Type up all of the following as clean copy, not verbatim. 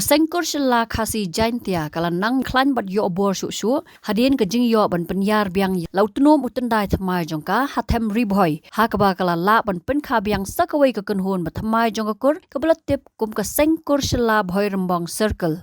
Kasengkur shilla khasi jaintia kala nang klan bat yo bor shu hadien ka jing yo ban penyar biang lautunom utendai thamai jongka hathem ribhoi hakaba kala la ban pen kha biang sakawai ka kunhun ba thamai jongka kur kabla tip kum kasengkur shilla bhoi rambang circle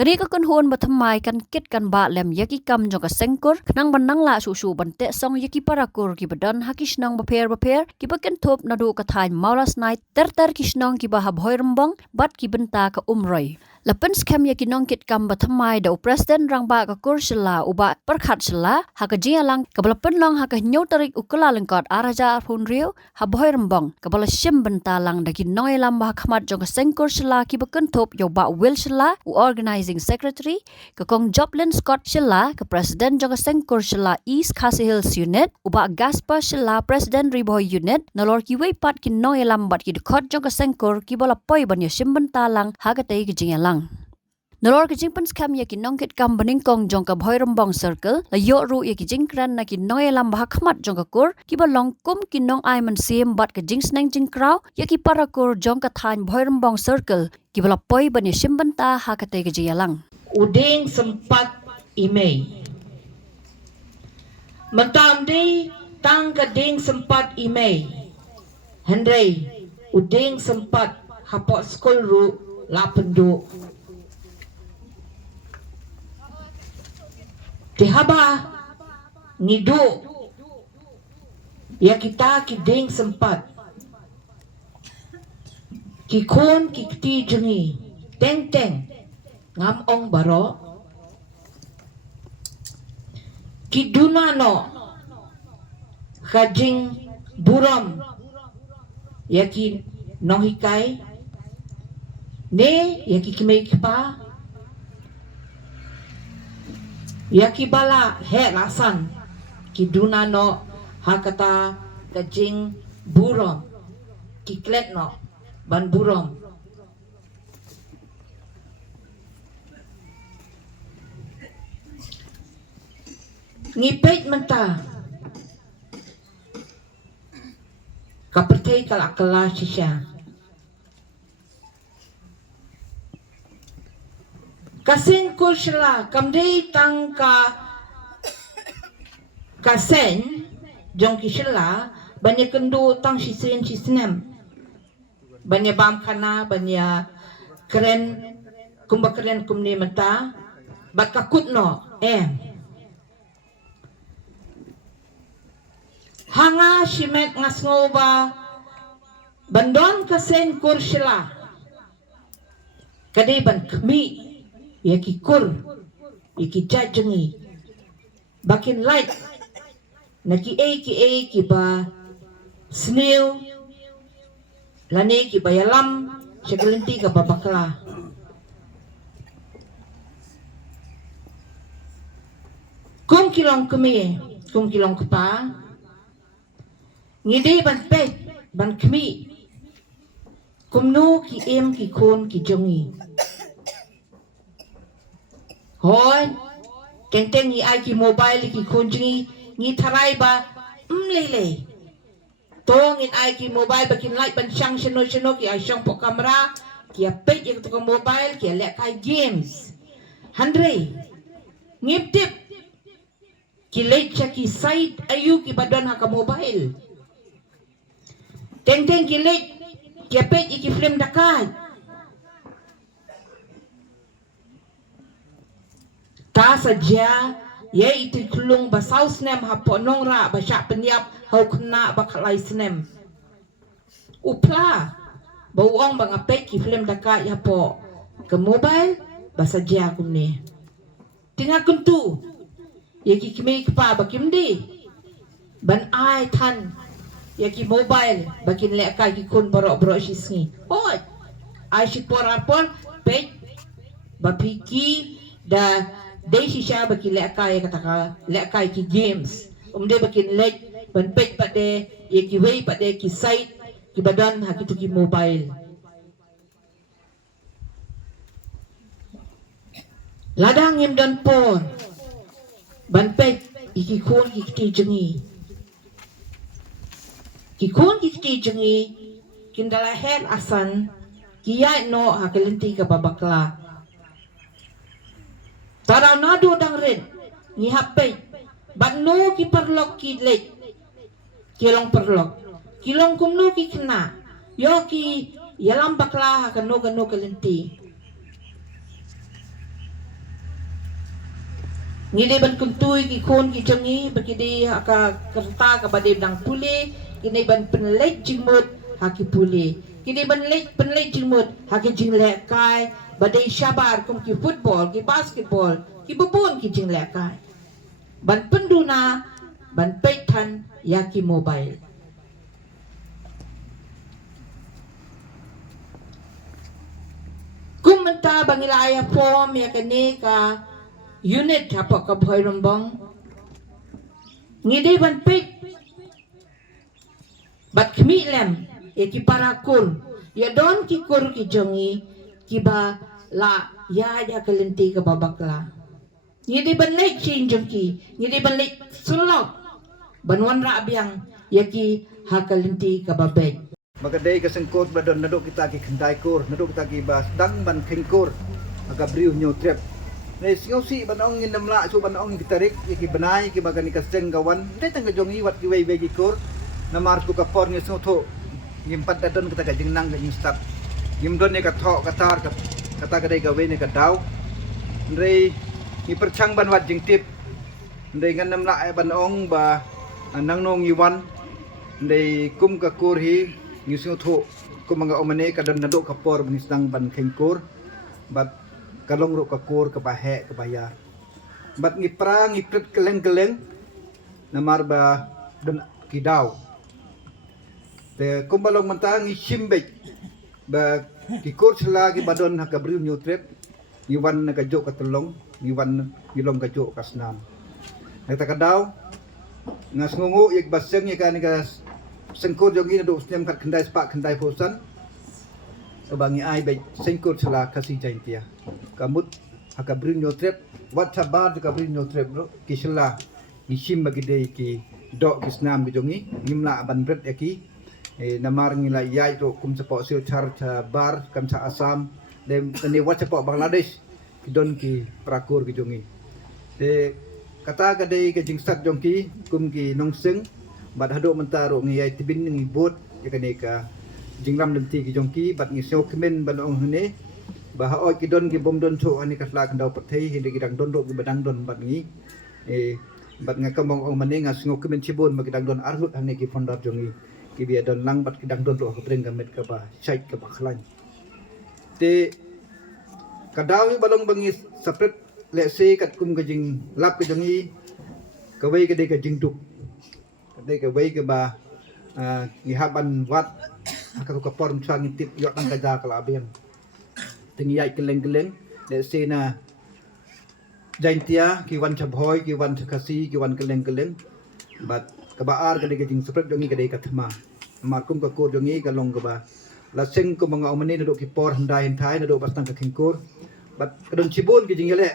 kani ka kunhun ba thamai kan kit kan ba lem yaki kam jongka sengkur nang ban nang la shu ban te song yaki parakur ki badan hakishnang ba pher ki ba ken thop nadu ka thain maulas night ter kishnang ki ba ha bhoi rambang bat ki benta ka umroi Lapen skam ya kinong kit kam bathamai da president rangba ka kursila uba perkhat sila ha ka jialang ka balapen long ha ka nyau tarik ukala lengkot araja arhun rio ha boy rembong ka bala shim bentalang da kinong elam ba khmat jong ka sengkur sila ki baken thop yo ba will sila u organizing secretary ka kong joblin scott sila ka president jong ka sengkur sila east khasi hills unit uba gaspa sila president riboy unit nalor ki wei pat kinong elam bat ki khot jong ka sengkur ki bala poi ban ya shim bentalang ha ka tei ki jialang Nalor kijing pun skam ya kinong kit kam bening kong jong ka bhoi rambang circle la yo ru ya kijing kran na kinong elam bah khmat jong ka kur ki ba long kum kinong ai man sim bat kijing snang jing kraw ya ki para kur jong ka thain bhoi rambang circle ki bala poi ban ya simbanta ha ka te ka jialang uding sempat imei matam di tang ka ding sempat imei hendai uding sempat hapok skol ru la pendu Tihaba nidu ya kita kiding sempat kikun kikti jengi teng ngam ong baro kiduna no kajing buram ya ki nohikai ne ya ki kimei kipa Yaki bala he lasan kiduna no hakata kajing burom kiklet no ban burom ngipet menta kapertei kala shisha Kasen kursla kamdei tangka kasen jong kisla banyak kendu tang sisnem banyak bam kana banyak keren kumba keren kumni mata bat kakut no hanga shimet ngasngoba bandon kasen kursla kadai ban kemi Yaki kur, yaki jajengi, bakin light, naki ki ba snail, lani ki ba yalam, segelinti ka ba bakla. Kum kilong kemi, kum kilong kepa, ngide ban pet, ban kemi, kumnu ki em ki kon ki jongi. Hoi, kenteng ni ai ki mobile ki kunjungi ni tharai ba lele. Tong in ai ki mobile bakin light ban shang shino ki ai shang po kamera ki apet yang tu mobile ki lek kai games. Handre. Ngip tip ki lek ki side ayu ki badan ha ka mobile. Teng ki lek ki apet ki film dakat. Ta saja ye itu kulung basau snem hapo nongra basyak penyap hau kena bakalai snem upla bauang bang apek ki film dakat hapo ke mobile basaja kumne tinggal kuntu ye ki kimi kepa bakim di ban ai tan ye ki mobile bakin lek kai ki kun borok sisni oi ai si porapon pek bapiki da Dei shisha baki lekai kata lekai ki games. Umde baki lek ban pet pade ye ki wei pade ki site ki badan ha ki tu ki mobile. Ladang im dan por ban pet iki kon ki ti jengi. Ki kon ki ti jengi kindala head asan ki ya no ha kelenti ka babakla Tara na do dang red. Ni hapay. Ban no ki perlok ki lek. Kilong perlok. Kilong kumno ki kena. Yo ki yalam bakla kano kalenti. Ngide ban kuntuy ki kon ki jangi bakidi aka kerta ka badem dang puli kini ban penlek jingmut haki puli kini ban lek penlek jingmut haki jinglek kai badai syabar kum ki football ki basketball ki bubun ki jinglek kai ban penduna ban petan yaki mobile kum menta bangila aya form ya kene ka unit apa ka boy rombong ngide ban pek bat kmi lem ki parakur ya don ki kur ki jongi ki ba la ya kalenti ka babakla ngide ban lek chin jongki ngide ban lek sulok ban wan ra abyang ya ki ha kalenti ka babek Magadai kasengkot badon nadok kita ki kendai kur nadok kita ki bas dang ban kengkur aga briu nyo trip Nei singaw si banong ngin namla so banong gitarik iki banai ki bagani kaseng gawan dai tang jongi wat ki wei wei ki kur na mar ku ka por ngi so tho ngim pat dadon kita ka jing nang ka jing stap ngim don ne ka tho ka tar ka kata ka dai ka wei ne ka daw ndrei ni perchang ban wat jing tip ndrei ngan namla ai banong ba nang nong ngi wan ndrei kum ka kur hi ngi so tho kum nga omane ka don nadok ka por bni stang ban kengkur bat kalong ro kakur ke bahe ke bayar bat ngipra ngipret keleng-keleng namar ba dan kidau te kumbalong mentang ngisimbek ba kikur selagi badon ha kabriu nyutrep ngiwan na kajo katulong ngiwan ngilong kajo kasnan neta kadau ngas ngungu ik baseng ikan ka sengkur jogi do stem kat kendai spak kendai posan bangi ai baik sengkur sela kasih jaintia kamut hakabrin nyotrep wat sabar kabrin nyotrep bro kisela nishim bagi dei ki dok kisnam bijongi nimla ban bret yaki namar ngila yai to kum sapo sil char cha bar kam cha asam dem tani wat sapo bangladesh kidon ki prakur bijongi de kata ka dei ke jingsat jongki kum ki nongseng bad hado mentaro ngiyai tibin ngi bot yakane ka jinglam denti ki jongki bat ngi seo kemen balong hene bah oi ki don ki bom don cho ani kasla kandau pathei hinde ki dang don do ki badang don bat ngi bat nga kamong ong mane nga singo kemen chibon ma ki dang don arlut hane ki fondar jongi ki bia don lang bat ki dang don do ka breng ka met ka ba chait ka ba khlan te kadawi balong bangi sapret le se kat kum ka jing lap ka jongi ka wei ka de ka jing duk ka de ka wei ka ba ngi haban wat akaru ka porn sang tip yo tang kaja kala abiang tingi yai keleng-keleng de sena jaintia ki wan chabhoi ki wan khasi ki wan keleng-keleng bat ka baar ka de jing sepret dongi ka de ka thama markum ka ko dongi ka long ka ba la seng ko mga omane do ki por handai hentai do bastang ka khingkur bat kadon chibon ki jing yele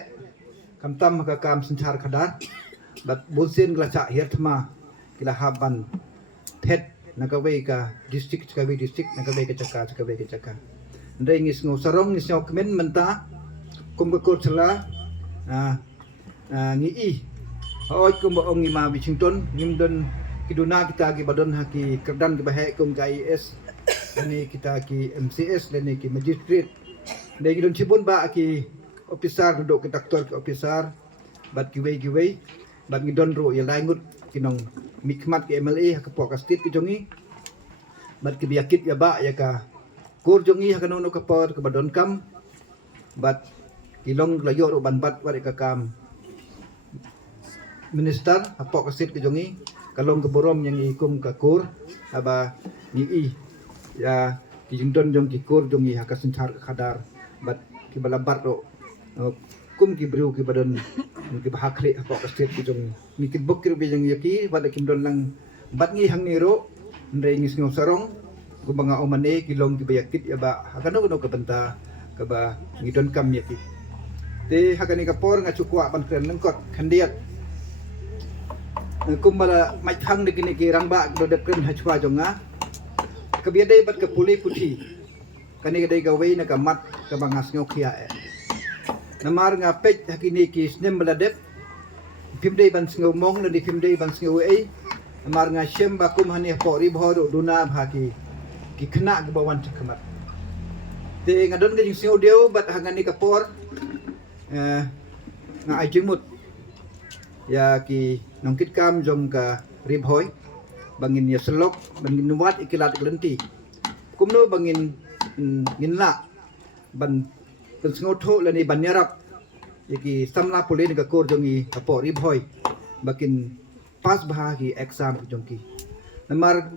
kam tam ka kam senchar khadar bat bolsen gla cha her thama kila haban thet nakaway ka district kaway district nakaway ka chaka kaway ka chaka ndai ngis ngo sarong ngis ngo kemen menta kum ka kur sala ngi i oi kum ong ngi ma Washington ngim don kiduna kita ki badon haki kerdan ki bahe kum ka IS ini kita ki MCS dan ki magistrate ndai don cibun ba ki officer do ki doktor ki officer bat ki wei bat ngi don ro ya laingut kinong mikmat ke MLA ka po ka state ki jongi bat ki biakit ya ba ya ka kur jongi ha kanono ka por ka badon kam bat kilong layo ro ban bat wa ka kam minister ha po ka state ki jongi kalong ka borom yang ikum ka kur aba ni i ya ki jingdon jong ki kur jongi ha ka senchar ka khadar bat ki balabat ro kum ki bru ki badon ki bahakri ha po ka state ki jongi mi ki bokir bi jong yaki wala kim don lang bat ngi hang ni ro ndai ngis ngau sarong ko mga omane kilong ki bayakit ya ba hakano no ka benta ka ba ngidon kam yaki te hakani ka por nga chukwa ban kren lengkot khandiat kumbala mai thang ni kini ki rangba do de kren hachwa jonga ka biadai bat ka puli puthi kani ka dai ga wei na ka mat ka bangas ngau khia namar nga pej hakini ki snem baladep pimdei ban sngau mong na di pimdei ban sngau ei namar nga shem bakum hani po ri bhodo duna bhaki ki khna ga bawan thakmat te ngadon ga jing sngau deu bat hangani kapor nga ai jingmut ya ki nongkit kam jong ka ri bhoi bangin ya selok bangin wat ikilat glenti kumno bangin nginla ban sngau tho lani ban yarap yaki samla pole ni ka kor jongi apo ri bhoi bakin pas bah ki exam jongki namar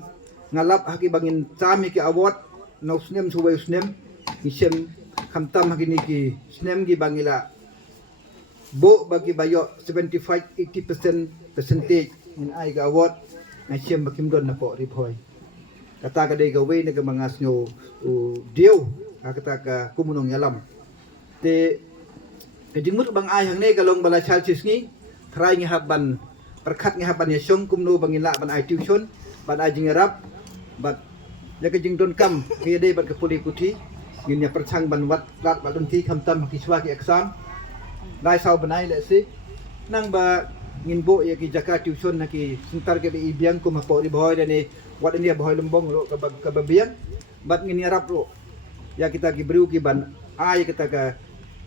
ngalap haki bangin chami ki award no snem suwai snem isem khamtam haki ni ki snem gi bangila bo bagi bayo 75-80% percentage in ai ga award na siem bakim don na po ri bhoi kata ka dei ga we na ga mangas nyo deu kata ka kumunong yalam te kejingmut bang ai hang ne kalong bala chal chisngi thrai ngi haban perkhat ngi haban ya syong kumno bangila ban ai tuition ban ai jingarap bat ya kejing don kam ke dei bat ke puli puthi ngin ya perchang ban wat lat balun ti khamtam ki swa ki exam lai sau banai le si nang ba ngin bo ya ki jaka tuition na ki sintar ke bi biang kum po ri boy dane wat ni boy lombong ro ka biang bat ngin yarap ro ya kita ki bru ki ban ai kita ka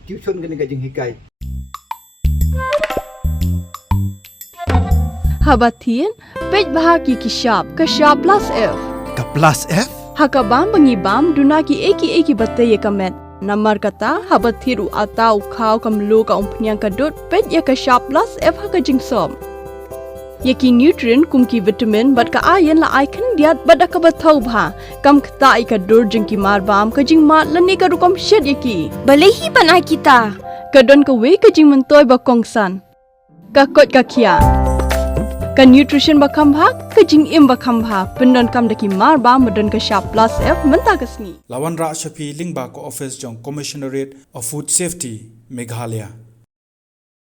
tuition gani gajing hikai Habatin pej bahaki kashap plus F Ka plus F? hakabam bangibam dunaki eki batte yekamet namar kata habathiru atau khau kamlu ka umpnyang kadut pej ya kashap plus F hakajing som yaki nutrient kumki vitamin bat ka ayen la aikan diat bat ka bathau bha kam khta ai ka dur jingki mar bam ka jing mat lani ka rukom shed yaki Balehi panai kita. kadon ka we ka jing mentoy ba kongsan ka kot ka khia ka nutrition ba kham bha ka jing im ba kham bha pendon kam daki mar ba madon ka sharp plus F menta kasni Lawan Ra Shafi Lingba ko office jong Commissionerate of Food Safety Meghalaya